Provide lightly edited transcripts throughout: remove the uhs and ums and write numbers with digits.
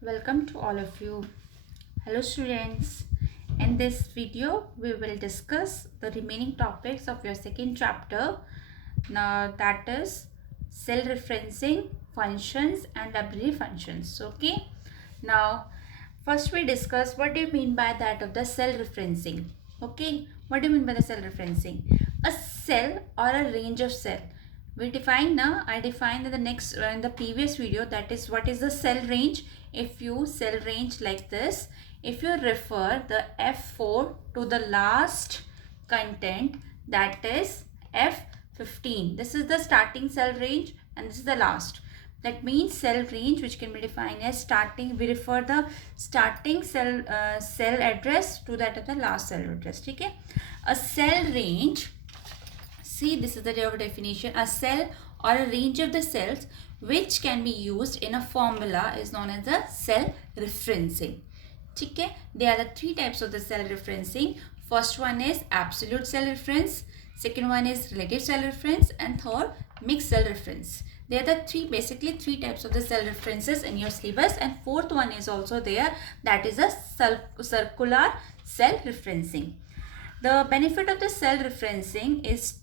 Welcome to all of you. Hello students. In this video we will discuss the remaining topics of your second chapter. Now that is cell referencing functions and library functions. Okay. Now first we discuss what do you mean by that of the cell referencing. Okay. What do you mean by the cell referencing? A cell or a range of cell. We define now. I defined in the next in the previous video, that is what is the cell range. If you cell range like this, if you refer the F4 to the last content, that is F15, this is the starting cell range and this is the last. That means cell range, which can be defined as starting, we refer the starting cell cell address to that of the last cell address. Okay. A cell range, see, this is the definition. A cell or a range of the cells which can be used in a formula is known as the cell referencing. Okay, there are the three types of the cell referencing. First one is absolute cell reference, second one is relative cell reference, and third mixed cell reference. There are the basically three types of the cell references in your syllabus, and fourth one is also there, that is a circular cell referencing. The benefit of the cell referencing is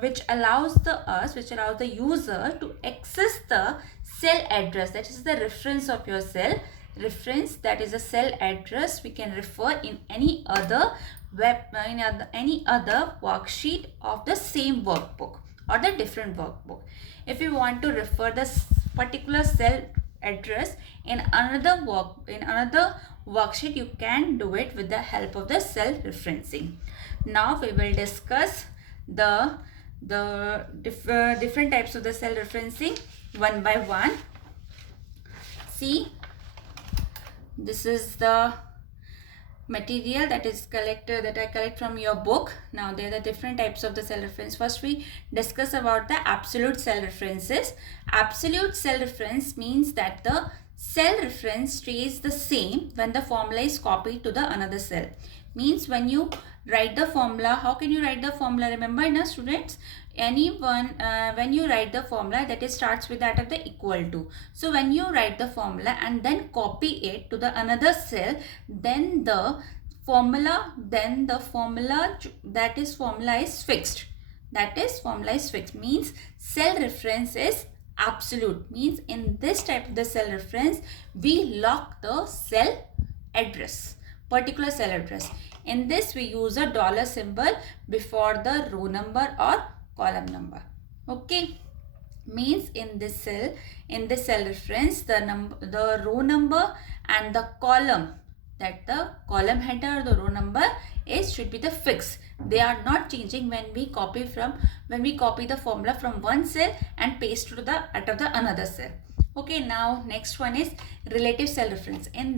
which allows the user to access the cell address, that is the reference of your cell. Reference, that is a cell address we can refer in any other any other worksheet of the same workbook or the different workbook. If you want to refer this particular cell address in another worksheet, you can do it with the help of the cell referencing. Now we will discuss the different types of the cell referencing one by one. See, this is the material that is collected, that I collect from your book. Now there are the different types of the cell reference. First we discuss about the absolute cell references. Absolute cell reference means that the cell reference stays the same when the formula is copied to the another cell. Means when you write the formula, how can you write the formula? Remember na students, when you write the formula, that is starts with that of the equal to. So when you write the formula and then copy it to the another cell, then the formula that is formula is fixed. That is formula is fixed. Means cell reference is absolute. Means in this type of the cell reference, we lock the cell address, particular cell address. In this we use a dollar symbol before the row number or column number. Okay, means in this cell reference, the row number and the column, that the column header or the row number should be the fixed. They are not changing when we copy the formula from one cell and paste to the another cell. Okay, now next one is relative cell reference. In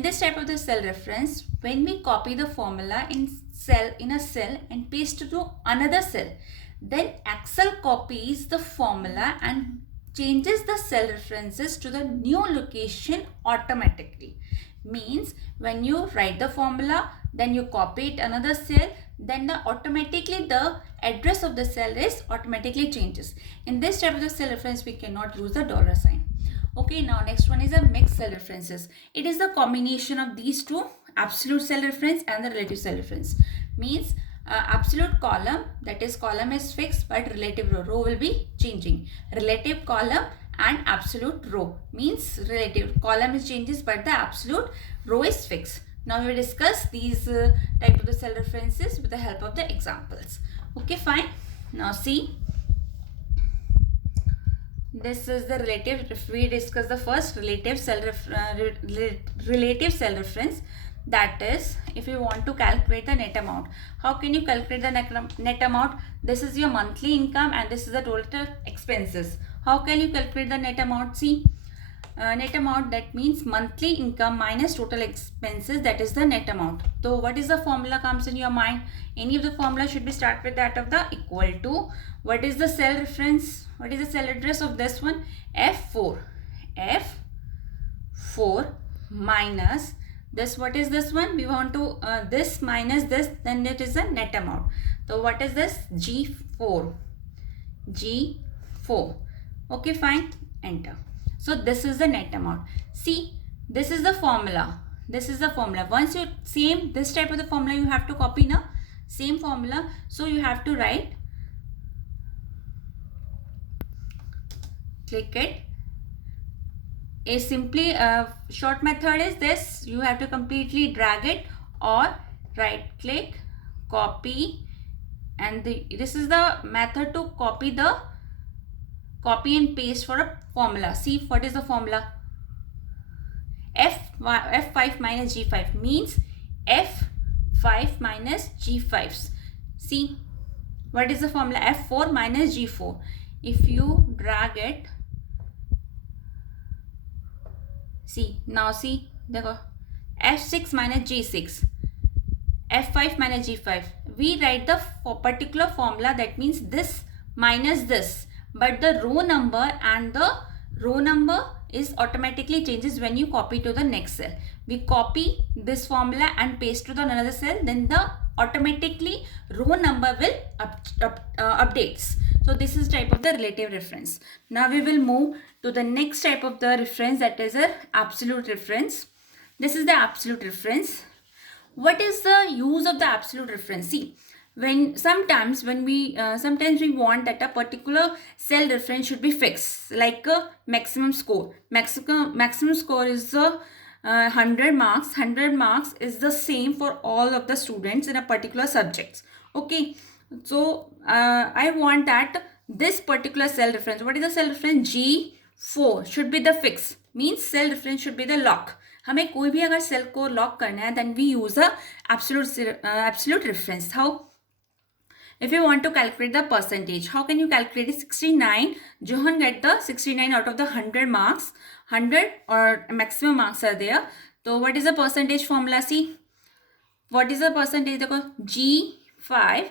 this type of the cell reference, when we copy the formula in a cell and paste it to another cell, then Excel copies the formula and changes the cell references to the new location automatically. Means when you write the formula, then you copy it another cell, then automatically the address of the cell is automatically changes. In this type of the cell reference, we cannot use the dollar sign. Okay, now next one is a mixed cell references. It is the combination of these two, absolute cell reference and the relative cell reference. Means absolute column, that is column is fixed, but relative row will be changing. Relative column and absolute row, means relative column is changes but the absolute row is fixed. Now we will discuss these type of the cell references with the help of the examples. Okay, fine. Now see, this is the relative. If we discuss the first relative cell reference, that is, if you want to calculate the net amount, how can you calculate the net amount? This is your monthly income and this is the total expenses. How can you calculate the net amount? See, net amount, that means monthly income minus total expenses, that is the net amount. So what is the formula comes in your mind? Any of the formula should be start with that of the equal to. What is the cell reference? What is the cell address of this one? F4 minus this. What is this one? We want to this minus this, then it is the net amount. So what is this? G4. Okay, fine, enter. So this is the net amount. See, This is the formula. This is the formula. Once you same this type of the formula, you have to copy now. Same formula. So you have to write. Click it. A simply short method is this. You have to completely drag it or right click, copy, and this is the method to copy and paste for a formula. See what is the formula? F5 minus G5 means F5 minus G5. See what is the formula? F4 minus G4. If you drag it, see देखो F6 minus G6, F5 minus G5. We write the particular formula, that means this minus this, but the row number and the row number is automatically changes when you copy to the next cell. We copy this formula and paste to the another cell, then the automatically row number will updates. So this is type of the relative reference. Now we will move to the next type of the reference, that is a absolute reference. This is the absolute reference. What is the use of the absolute reference? See, sometimes we want that a particular cell reference should be fixed, like a maximum score. Maximum score is the 100 marks. 100 marks is the same for all of the students in a particular subjects. Okay, so I want that this particular cell reference, what is the cell reference? G4 should be the fix, means cell reference should be the lock. हमें कोई भी अगर cell को lock करना है, then we use a absolute reference. How? If you want to calculate the percentage, how can you calculate it? 69. Johan get the 69 out of the 100 marks. 100 or maximum marks are there. So what is the percentage formula? See, what is the percentage? देखो G5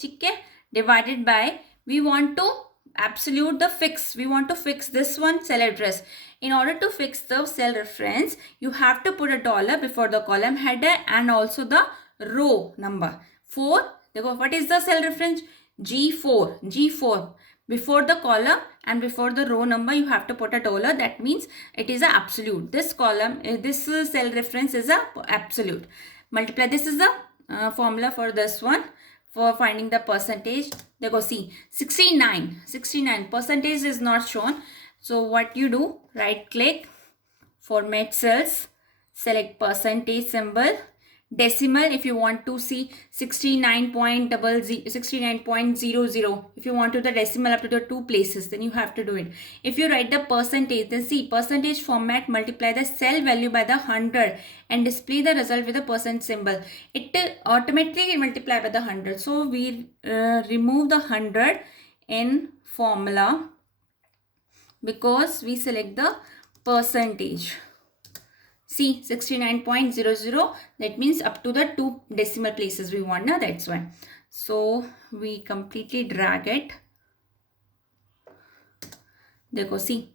ठीक है, divided by, we want to absolute the fix. We want to fix this one cell address. In order to fix the cell reference, you have to put a dollar before the column header and also the row number. 4. What is the cell reference? G4. Before the column and before the row number, you have to put a dollar. That means it is a absolute. This column, this cell reference is a absolute. Multiply. This is the formula for this one. For finding the percentage, they go see 69 percentage is not shown. So what you do, right click, format cells, select percentage symbol, decimal. If you want to see 69.00, if you want to the decimal up to the 2 places, then you have to do it. If you write the percentage, then see percentage format, multiply the cell value by the 100 and display the result with the percent symbol. It automatically multiply by the 100. So we remove the 100 in formula because we select the percentage. See 69.00, that means up to the 2 decimal places we want now, that's why. So we completely drag it. Dekho, see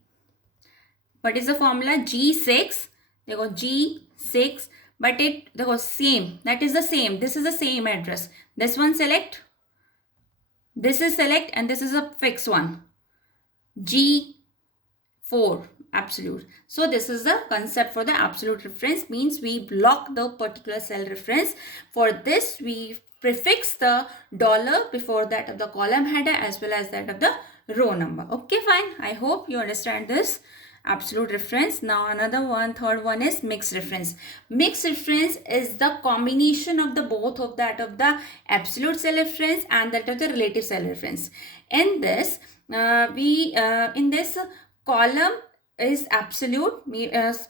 what is the formula? G6. Dekho, G6, but it dekho same, that is the same, this is the same address. This one select, this is select, and this is a fixed one, G4 absolute. So this is the concept for the absolute reference, means we block the particular cell reference. For this we prefix the dollar before that of the column header as well as that of the row number. Okay, fine. I hope you understand this absolute reference. Now another one, third one is mixed reference. Mixed reference is the combination of the both of that of the absolute cell reference and that of the relative cell reference. In this in this column is absolute,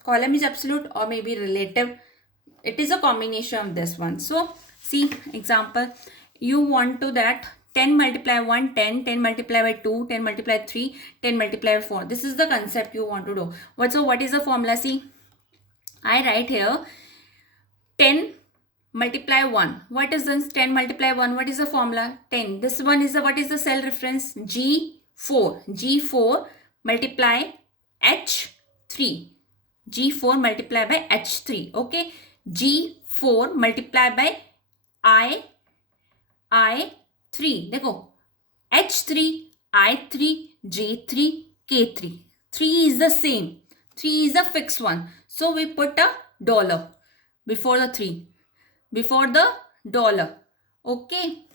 column is absolute or maybe relative. It is a combination of this one. So see example, you want to that 10 multiply 1, 10, 10 multiply by 2, 10 multiply 3, 10 multiply by 4. This is the concept you want to do. So what is the formula? See, I write here 10 multiply 1. What is this 10 multiply 1? What is the formula? 10. This one is the, what is the cell reference? G4. G4 multiply H3. G4 multiply by H3. Okay. G4 multiply by I3. देखो H3, I3, J3, K3. 3 is the same. 3 is the fixed one. So we put a dollar before the 3. Before the dollar. Okay.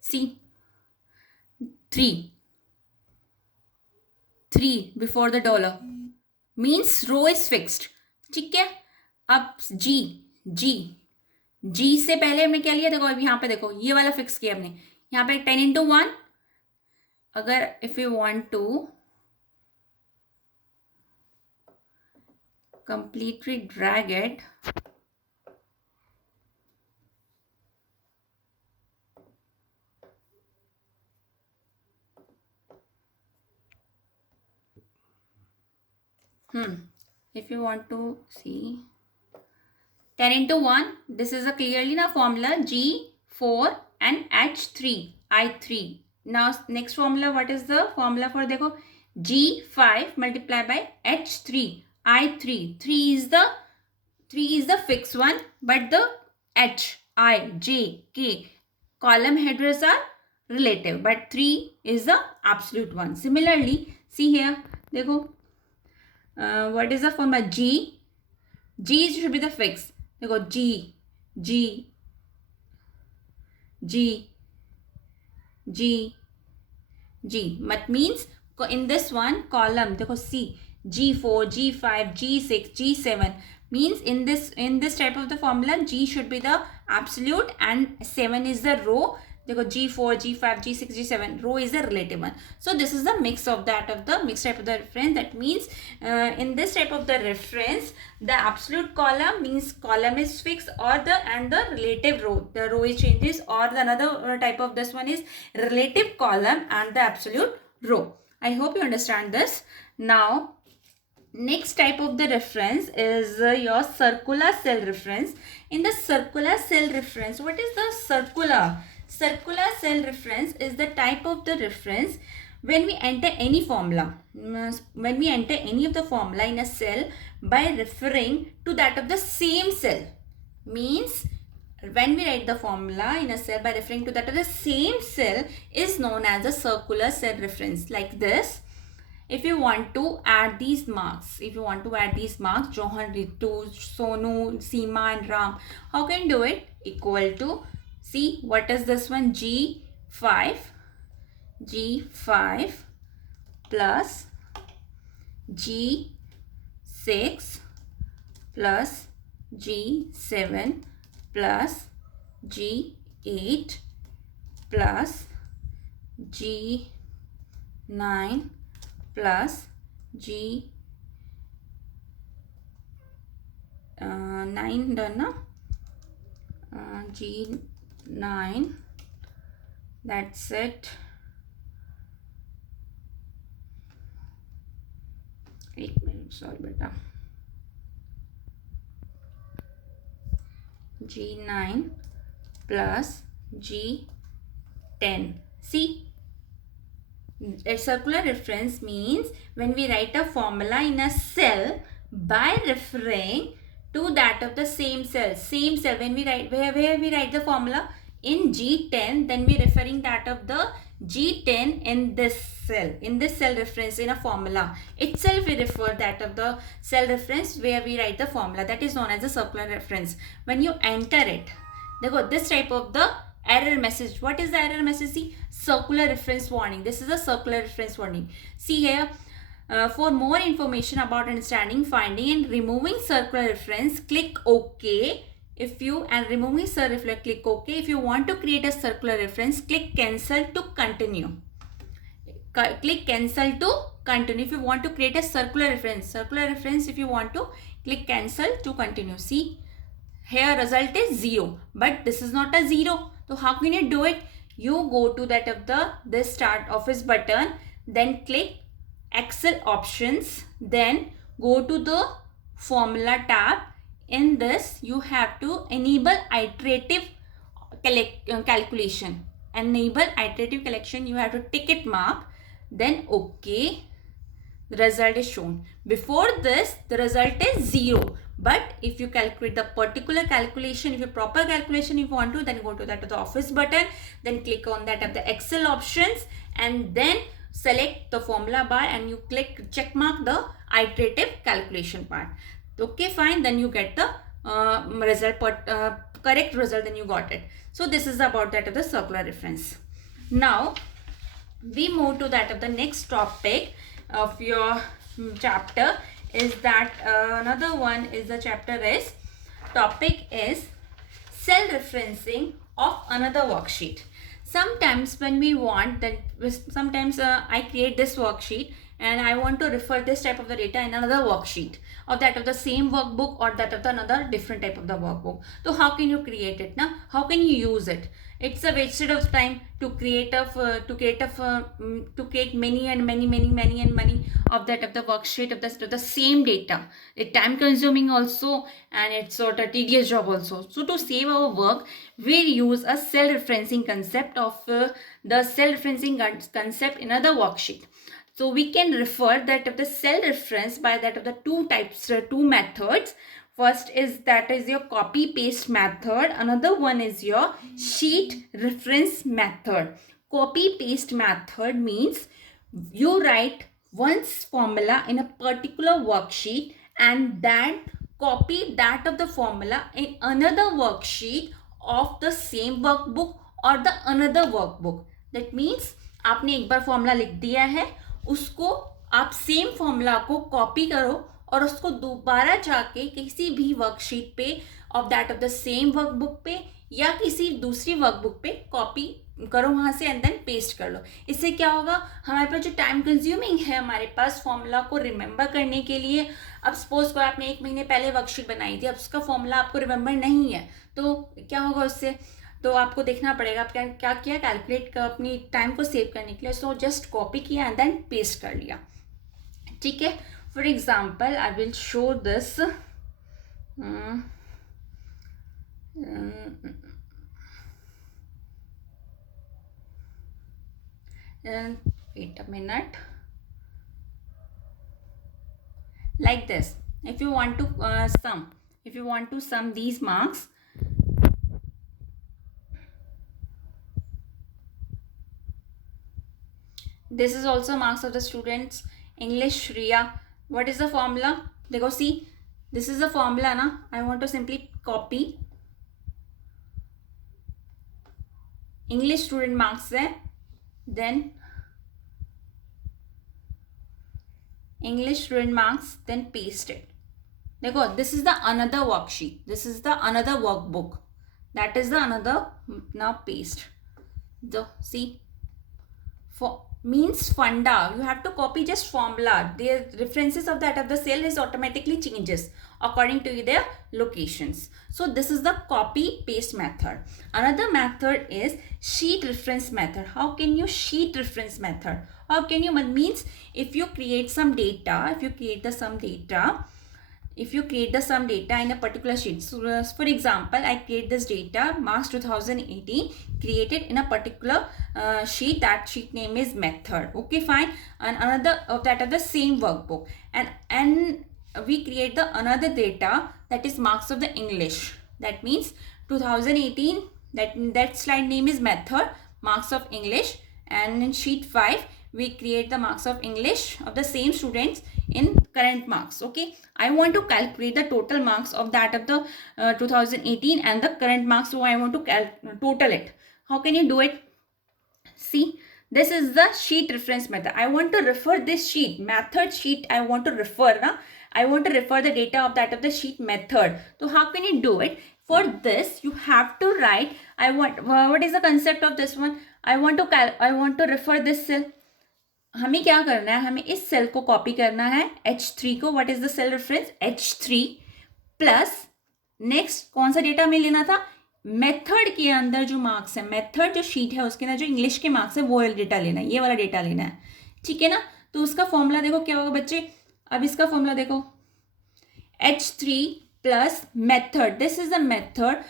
See. 3. 3 before the dollar. Means row is fixed. ठीक है. अब G से पहले हमने क्या लिया, देखो अभी यहाँ पे देखो ये वाला फिक्स किया हमने. यहाँ पे 10 into 1. अगर if you want to completely drag it, if you want to see 10 into 1, this is a clearly na formula G4 and H3, I3. Now next formula, what is the formula for, देखो G5 multiply by H3, I3. 3 is the fixed one, but the H, I, J, K column headers are relative, but 3 is the absolute one. Similarly, see here, देखो what is the formula? G should be the fixed. देखो G but means in this one column देखो C, G4, G5, G6, G7 means in this type of the formula G should be the absolute and 7 is the row. देखो G4, G5, G6, G7 row is the relative one. So this is the mixed type of the reference. That means in this type of the reference, the absolute column means column is fixed, or the relative row, the row is changes, or the another type of this one is relative column and the absolute row. I hope you understand this. Now next type of the reference is your circular cell reference. In the circular cell reference, what is the circular? Circular cell reference is the type of the reference when we enter any formula. When we enter any of the formula in a cell by referring to that of the same cell. Means when we write the formula in a cell by referring to that of the same cell is known as a circular cell reference. Like this. If you want to add these marks, Johan, Ritu, Sonu, Seema and Ram, how can you do it? Equal to, see what is this one? G5 plus G6 plus G7 plus G8 plus G9 plus G9 done na? G9, that's it. एक minute, sorry beta. G9 plus G10. See, a circular reference means when we write a formula in a cell by referring to that of the same cell. When we write, where we write the formula in G10, then we referring that of the G10 in this cell reference in a formula itself. We refer that of the cell reference where we write the formula. That is known as a circular reference. When you enter it, देखो this type of the error message. What is the error message? See, circular reference warning. This is a circular reference warning. See here. For more information about understanding, finding and removing circular reference, click OK. Removing circular reference, click OK. If you want to create a circular reference, click cancel to continue. Click cancel to continue. If you want to create a circular reference, if you want to click cancel to continue. See, here result is 0, but this is not a 0. So how can you do it? You go to that of this start office button, then click Excel options, then go to the formula tab. In this you have to enable iterative calculation. Enable iterative calculation, you have to tick it mark, then OK. The result is shown. Before this the result is 0, but if you calculate the particular calculation, if you proper calculation if you want to, then go to that of the office button, then click on that of the Excel options, and then select the formula bar and you click check mark the iterative calculation part. Okay, fine, then you get the result, correct result, then you got it. So this is about that of the circular reference. Now we move to that of the next topic of your chapter, is that another one is the chapter is topic is cell referencing of another worksheet. Sometimes when we want that, sometimes I create this worksheet and I want to refer this type of the data in another worksheet of that of the same workbook or that of the another different type of the workbook. So how can you create it now? How can you use it? It's a wasted of time to create many and many of that of the worksheet of the same data. It's time consuming also, and it's sort of tedious job also. So to save our work, we use a cell referencing concept of the cell referencing concept in another worksheet. So we can refer that of the cell reference by that of the two methods. First is that is your copy paste method. Another one is your sheet reference method. Copy paste method means you write one formula in a particular worksheet and then copy that of the formula in another worksheet of the same workbook or the another workbook. That means आपने एक बार formula लिख दिया है, उसको आप same formula को copy करो और उसको दोबारा जाके किसी भी वर्कशीट पे of that of the same workbook पे या किसी दूसरी वर्कबुक पे कॉपी करो वहाँ से एंड देन पेस्ट कर लो. इससे क्या होगा, हमारे पास जो टाइम कंज्यूमिंग है हमारे पास फॉर्मूला को रिमेंबर करने के लिए. अब सपोज को आपने 1 महीने पहले वर्कशीट बनाई थी, अब उसका फॉर्मूला आपको रिमेंबर नहीं है, तो क्या होगा उससे, तो आपको देखना पड़ेगा आप क्या किया, कैलकुलेट कर अपनी टाइम को सेव करने के लिए. सो जस्ट कॉपी किया एंड देन पेस्ट कर लिया. ठीक है. For example I will show this. Wait a minute. Like this, if you want to sum these marks, this is also marks of the students. English Riya, what is the formula? देखो, see, this is the formula ना. I want to simply copy. English student marks है, then English student marks, then paste it. देखो, this is the another worksheet, this is the another workbook, that is the another. Now paste. So see, for means funda, you have to copy just formula. The references of that of the cell is automatically changes according to their locations. So this is the copy paste method. Another method is sheet reference method. How can you sheet reference method? How can you, means if you create some data, if you create the sum data in a particular sheet. So for example, I create this data March 2018 created in a particular sheet. That sheet name is method. Okay, fine. And another of that of the same workbook, and we create the another data that is marks of the English. That means 2018, that slide name is method, marks of English, and in sheet 5 we create the marks of English of the same students in current marks. Okay, I want to calculate the total marks of that of the 2018 and the current marks, so I want to total it. How can you do it? See, this is the sheet reference method. I want to refer this sheet, method sheet, I want to refer I want to refer the data of that of the sheet method. So how can you do it? For this you have to write, what is the concept of this one? I want to refer this cell. हमें क्या करना है, हमें इस cell को copy करना है, H3 को. What is the cell reference? H3 plus next कौन सा डेटा हमें लेना था, मेथड के अंदर जो मार्क्स है, मेथड जो शीट है उसके अंदर जो इंग्लिश के मार्क्स है वो डेटा लेना है, ये वाला डेटा लेना है. ठीक है ना. तो उसका फॉर्मूला देखो क्या होगा बच्चे. अब इसका फॉर्मूला देखो, H3 plus method. This is the method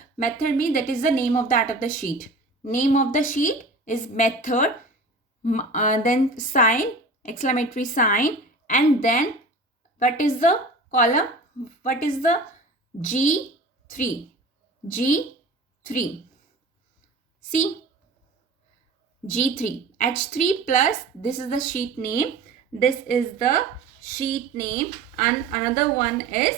mean that is the name of that of the sheet. Name of the sheet is method, then sign, exclamatory sign, and then what is the column, what is the G3. See, G3. H3 plus, this is the sheet name. This is the sheet name. And another one is,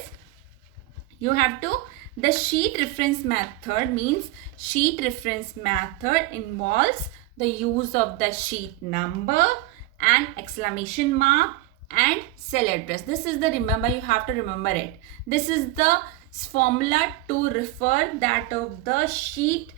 you have to, the sheet reference method means, sheet reference method involves the use of the sheet number and exclamation mark and cell address. This is the, remember, you have to remember it. This is the formula to refer that of the sheet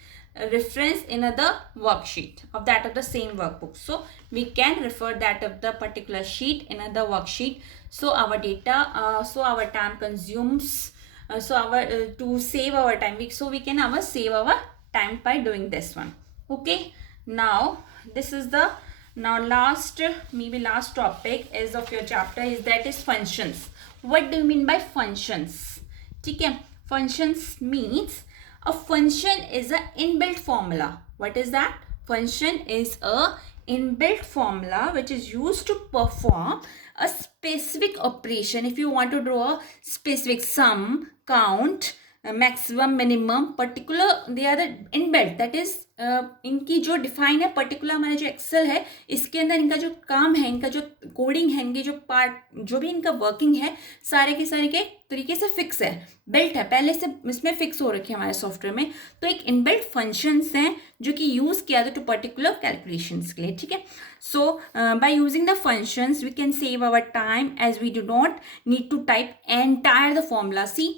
reference in the worksheet of that of the same workbook. So we can refer that of the particular sheet in the worksheet. So our data, so our time consumes, so our to save our time, so we can save our time by doing this one. Okay, now this is the, now last, maybe last topic is of your chapter is, that is functions. What do you mean by functions? Okay, functions means, a function is an inbuilt formula. What is that? Function is a inbuilt formula which is used to perform a specific operation. If you want to draw a specific sum, count, maximum, minimum, particular, they are the inbuilt, that is इनकी जो define है, particular हमारा जो Excel है इसके अंदर इनका जो काम है, इनका जो कोडिंग है, इनके जो पार्ट, जो भी इनका वर्किंग है, सारे के सारे के तरीके से फिक्स है, बिल्ट है, पहले से इसमें फिक्स हो रखे हैं हमारे सॉफ्टवेयर में. तो एक इनबिल्ट फंक्शंस हैं जो कि यूज किया जाता है टू पर्टिकुलर कैलकुलेशंस के लिए. ठीक है. So by using the functions we can save our time as we do not need to type entire the formula. See,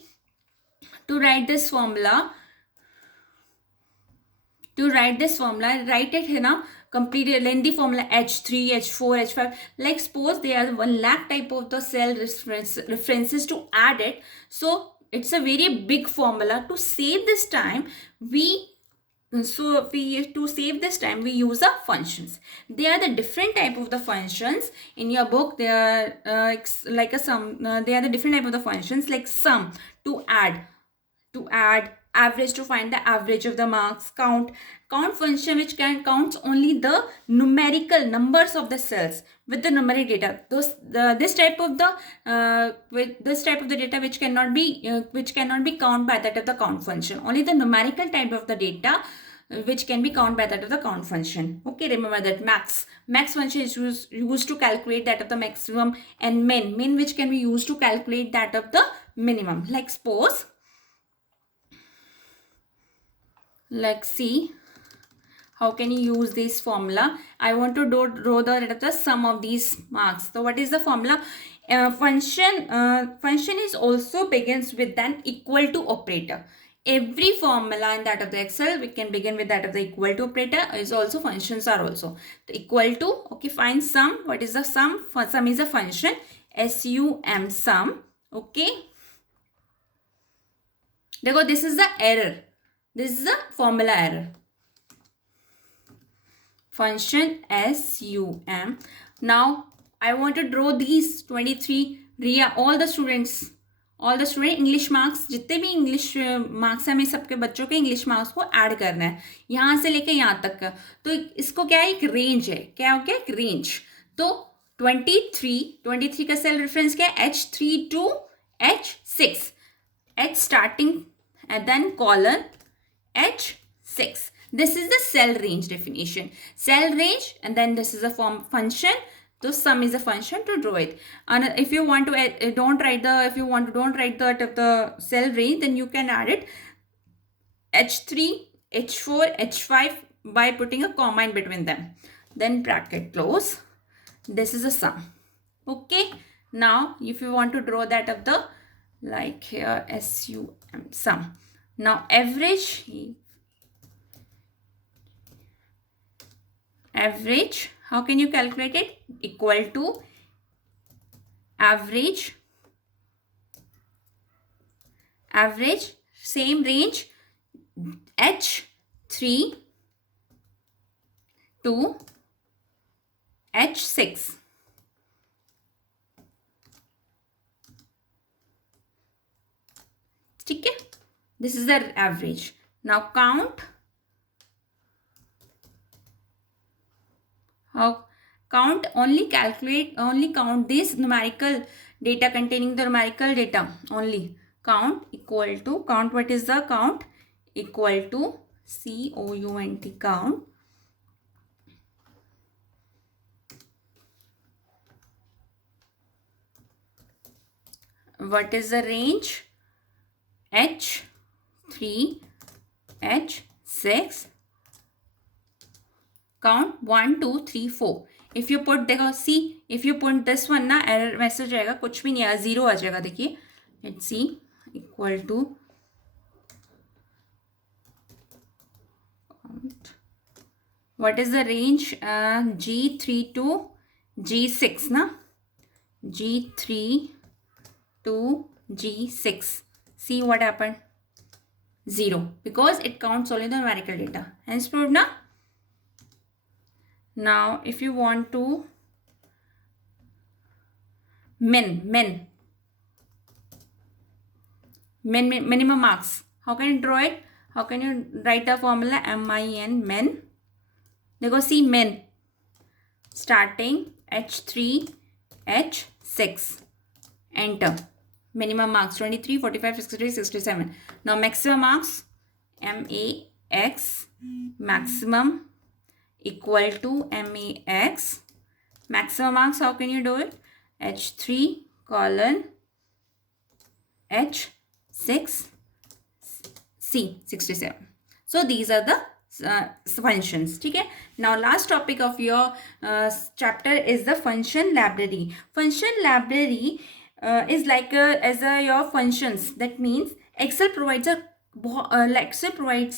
to write this formula, write it है ना, complete a lengthy formula, H3, H4, H5, like suppose there are 1 lakh type of the cell references to add it. So it's a very big formula. To save this time, to save this time we use the functions. They are the different type of the functions in your book. They are like a sum, they are the different type of the functions, like sum to add, average to find the average of the marks, count function which can counts only the numerical numbers of the cells with the numeric data. This type of the data which cannot be counted by that of the count function. Only the numerical type of the data which can be counted by that of the count function. Okay, remember that max function is used to calculate that of the maximum, and min which can be used to calculate that of the minimum. Like suppose, let's see how can you use this formula. I want to draw the sum of these marks. So what is the formula? Function is also begins with an equal to operator. Every formula in that of the Excel we can begin with that of the equal to operator. Is also functions are also the equal to. Okay, find sum. What is the sum? Sum is a function, sum, sum. Okay, देखो, this is the error. This is a formula error. Function sum. Now I want to draw these 23 Ria, all the student English marks, जितने भी English marks हैं, हमें सबके बच्चों के English marks को add करना है यहाँ से लेके यहाँ तक का. तो इसको क्या है, एक रेंज है. क्या हो गया, एक रेंज. तो 23 का सेल रेफरेंस क्या है, H3 to H6, H starting and then colon H6. This is the cell range definition. Cell range, and then this is a function. So sum is a function to draw it. And if you want to don't write the cell range, then you can add it H3, H4, H5 by putting a comma in between them. Then bracket close. This is a sum. Okay. Now if you want to draw that of the, like here, sum, sum. Now average, how can you calculate it? Equal to average, same range, H3 to H6. ठीक है, this is the average. Now count. How count? Only count this numerical data containing the numerical data only. Count equal to, count, what is the count? Equal to count, what is the range? H3, H6, count 1 2 3 4. If you put, देखो see, if you put this one ना error message आएगा, कुछ भी नहीं आएगा, 0 आ जाएगा. देखिए, let's see, equal to what is the range? G3 to G6 na, G3 to G6. See what happened? 0, because it counts only the numerical data. Hence proved na. Now if you want to minimum marks, how can you draw it? How can you write a formula? min. देखो see, min starting H3, H6, enter. Minimum marks 23, 45, 63, 67. Now maximum marks, max, maximum equal to max. Maximum marks, how can you do it? H3 colon H6 C 67. So these are the functions. Okay. Now last topic of your chapter is the function library. Function library is like your functions. That means Excel provides a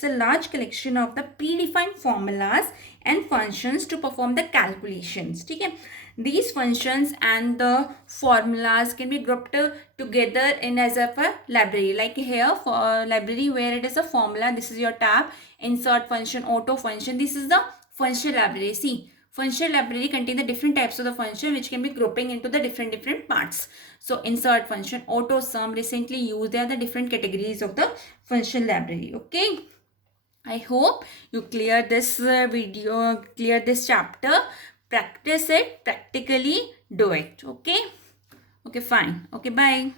large collection of the predefined formulas and functions to perform the calculations. Okay. These functions and the formulas can be grouped together in as a library. Like here for library where it is a formula, this is your tab, insert function, auto function. This is the function library. See, function library contain the different types of the function which can be grouping into the different parts. So insert function, auto sum, recently used. They are the different categories of the function library. Okay. I hope you clear this clear this chapter. Practice it, practically do it. Okay. Okay, fine. Okay, bye.